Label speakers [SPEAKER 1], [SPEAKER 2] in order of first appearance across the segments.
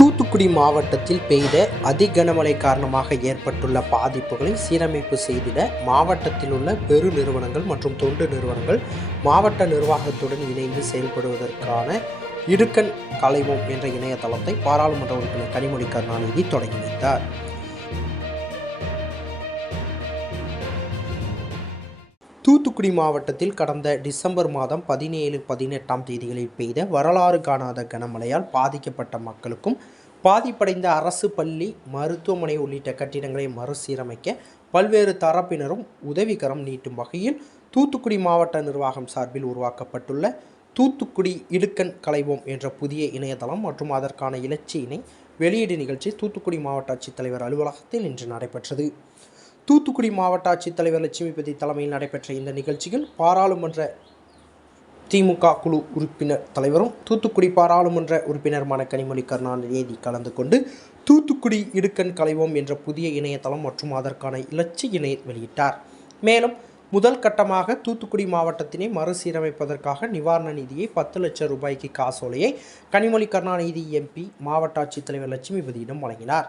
[SPEAKER 1] தூத்துக்குடி மாவட்டத்தில் பெய்த அதிகனமழை காரணமாக ஏற்பட்டுள்ள பாதிப்புகளை சீரமைப்பு செய்திட மாவட்டத்தில் உள்ள பெரு நிறுவனங்கள் மற்றும் தொண்டு நிறுவனங்கள் மாவட்ட நிர்வாகத்துடன் இணைந்து செயல்படுவதற்கான இடுக்கண் கலைவோம் என்ற இணையதளத்தை பாராளுமன்ற உறுப்பினர் கனிமொழி கருணாநிதி தொடங்கி வைத்தார். தூத்துக்குடி மாவட்டத்தில் கடந்த டிசம்பர் மாதம் பதினேழு பதினெட்டாம் தேதிகளில் பெய்த வரலாறு காணாத கனமழையால் பாதிக்கப்பட்ட மக்களுக்கும் பாதிப்படைந்த அரசு பள்ளி மருத்துவமனை உள்ளிட்ட கட்டிடங்களை மறுசீரமைக்க பல்வேறு தரப்பினரும் உதவிகரம் நீட்டும் வகையில் தூத்துக்குடி மாவட்ட நிர்வாகம் சார்பில் உருவாக்கப்பட்டுள்ள தூத்துக்குடி இடுக்கன் கலைவோம் என்ற புதிய இணையதளம் மற்றும் அதற்கான இலச்சியினை வெளியீடு நிகழ்ச்சி தூத்துக்குடி மாவட்ட ஆட்சித்தலைவர் அலுவலகத்தில் இன்று நடைபெற்றது. தூத்துக்குடி மாவட்ட ஆட்சித்தலைவர் லட்சுமிபதி தலைமையில் நடைபெற்ற இந்த நிகழ்ச்சியில் பாராளுமன்ற திமுக குழு உறுப்பினர் தலைவரும் தூத்துக்குடி பாராளுமன்ற உறுப்பினருமான கனிமொழி கருணாநிதி கலந்து கொண்டு தூத்துக்குடி இடுக்கண் கலைவோம் என்ற புதிய இணையதளம் மற்றும் அதற்கான இலட்சியினை வெளியிட்டார். மேலும் முதல் கட்டமாக தூத்துக்குடி மாவட்டத்தினை மறுசீரமைப்பதற்காக நிவாரண நிதியை பத்து லட்சம் ரூபாய்க்கு காசோலையை கனிமொழி கருணாநிதி எம்பி மாவட்ட ஆட்சித்தலைவர் லட்சுமிபதியிடம் வழங்கினார்.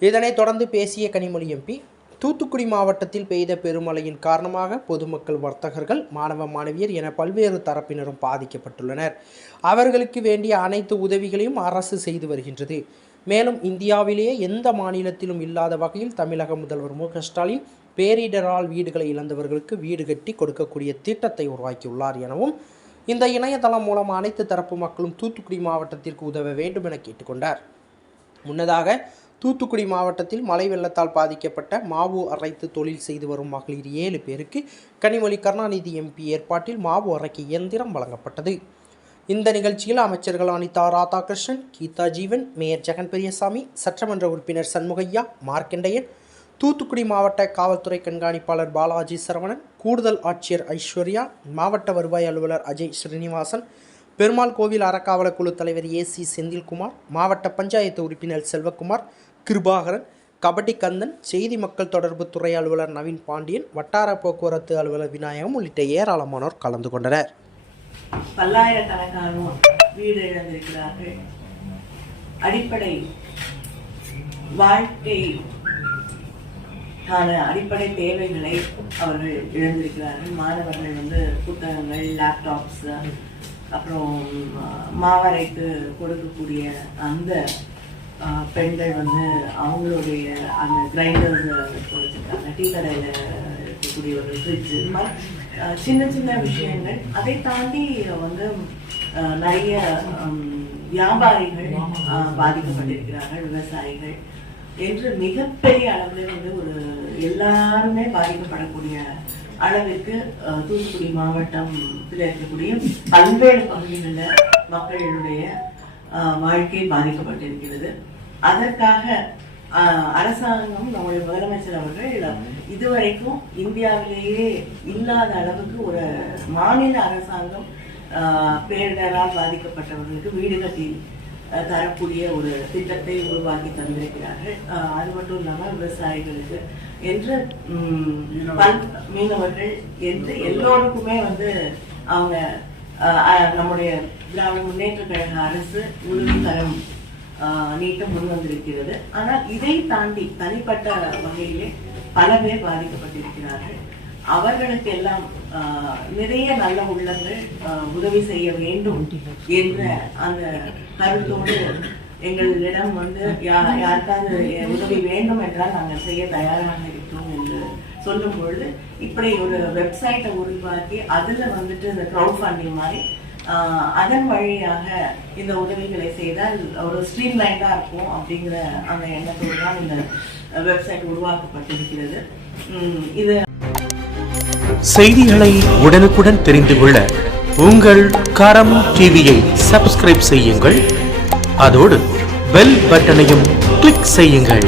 [SPEAKER 1] இதனைத் தொடர்ந்து பேசிய கனிமொழி எம்பி தூத்துக்குடி மாவட்டத்தில் பெய்த பெருமழையின் காரணமாக பொதுமக்கள் வர்த்தகர்கள் மாணவ மாணவியர் என பல்வேறு தரப்பினரும் பாதிக்கப்பட்டுள்ளனர். அவர்களுக்கு வேண்டிய அனைத்து உதவிகளையும் அரசு செய்து வருகின்றது. மேலும் இந்தியாவிலேயே எந்த மாநிலத்திலும் இல்லாத வகையில் தமிழக முதல்வர் மு. ஸ்டாலின் பேரிடரால் வீடுகளை இழந்தவர்களுக்கு வீடு கட்டி கொடுக்கக்கூடிய திட்டத்தை உருவாக்கியுள்ளார் எனவும் இந்த இணையதளம் மூலம் அனைத்து தரப்பு மக்களும் தூத்துக்குடி மாவட்டத்திற்கு உதவ வேண்டும் என கேட்டுக்கொண்டார். முன்னதாக தூத்துக்குடி மாவட்டத்தில் மழை வெள்ளத்தால் பாதிக்கப்பட்ட மாவு அரைத்து தொழில் செய்து வரும் மகளிர் ஏழு பேருக்கு கனிமொழி கருணாநிதி எம்பி ஏற்பாட்டில் மாவு அரைக்க இயந்திரம் வழங்கப்பட்டது. இந்த நிகழ்ச்சியில் அமைச்சர்கள் அனிதா ராதாகிருஷ்ணன் கீதா ஜீவன் மேயர் ஜெகன் பெரியசாமி சட்டமன்ற உறுப்பினர் சண்முகையா மார்க்கண்டையன் தூத்துக்குடி மாவட்ட காவல்துறை கண்காணிப்பாளர் பாலாஜி சரவணன் கூடுதல் ஆட்சியர் ஐஸ்வர்யா மாவட்ட வருவாய் அலுவலர் அஜய் ஸ்ரீனிவாசன் பெருமாள் கோவில் அறக்காவலர் குழு தலைவர் ஏ சி செந்தில்குமார் மாவட்ட பஞ்சாயத்து உறுப்பினர் செல்வகுமார் கிருபாகரன் கபடி கந்தன் செய்தி மக்கள் தொடர்பு துறை அலுவலர் நவீன் பாண்டியன் வட்டார போக்குவரத்து அலுவலர் விநாயகம் உள்ளிட்ட ஏராளமானோர் கலந்து கொண்டனர்.
[SPEAKER 2] பல்லாயிரக்கணக்கானோர் வீடு இழந்திருக்கிறார்கள் அடிப்படை வாழ்க்கை ஆன அடிப்படை தேவைகளை அவர்கள் இழந்திருக்கிறார்கள் மாணவர்கள் வந்து புத்தகங்கள் லேப்டாப்ஸ் அப்புறம் மாவரைக்கு கொடுக்கக்கூடிய அந்த பெண்கள் வந்து அவங்களுடைய அந்த கிரைண்டர் வச்சுருக்காங்க டீ கடையில் ஒரு ஃப்ரிட்ஜ் இந்த மாதிரி சின்ன சின்ன விஷயங்கள். அதை தாண்டி வந்து நிறைய வியாபாரிகள் பாதிக்கப்பட்டிருக்கிறார்கள் விவசாயிகள் என்று மிகப்பெரிய அளவில் வந்து ஒரு எல்லாருமே பாதிக்கப்படக்கூடிய அளவிற்கு தூத்துக்குடி மாவட்டத்தில் இருக்கக்கூடிய பல்வேறு பகுதிகளில் மக்களுடைய வாழ்க்கை பாதிக்கப்பட்டிருக்கிறது. அதற்காக அரசாங்கம் நம்முடைய முதலமைச்சர் அவர்கள் இதுவரைக்கும் இந்தியாவிலேயே இல்லாத அளவுக்கு ஒரு மாநில அரசாங்கம் பேரிடரால் பாதிக்கப்பட்டவர்களுக்கு வீடு கட்டி தரக்கூடிய ஒரு திட்டத்தை உருவாக்கி தந்திருக்கிறார்கள். அது மட்டும் இல்லாமல் விவசாயிகளுக்கு என்று மீனவர்கள் என்று எல்லோருக்குமே வந்து அவங்க நம்முடைய திராவிட முன்னேற்ற கழக அரசு உதவி தரம் நீட்டம் நீட்ட முன் வந்திருக்கிறது. ஆனால் இதை தாண்டி தனிப்பட்ட வகையிலே பல பேர் பாதிக்கப்பட்டிருக்கிறார்கள். அவர்களுக்கு எல்லாம் நிறைய நல்ல உள்ளங்கள் உதவி செய்ய வேண்டும் என்ற அந்த கருத்தோடு எங்களிடம் வந்து யாருக்காவது உதவி வேண்டும் என்றால் நாங்கள் செய்ய தயாராக இருக்கிறோம் என்று சொல்லும் பொழுது இப்படி ஒரு வெப்சைட்டை உருவாக்கி அதுல வந்துட்டு இந்த க்ரௌட் ஃபண்டிங் மாதிரி அதன் வழியாக இந்த உதவிகளை செய்தால் ஒரு ஸ்ட்ரீம்லைண்டாக இருக்கும் அப்படிங்கிற அந்த எண்ணத்தோடு தான் இந்த வெப்சைட் உருவாக்கப்பட்டிருக்கிறது. இது
[SPEAKER 3] செய்திகளை உடனுக்குடன் தெரிந்து கொள்ள உங்கள் கரம் டிவியை சப்ஸ்கிரைப் செய்யுங்கள். அதோடு பெல் பட்டனையும் கிளிக் செய்யுங்கள்.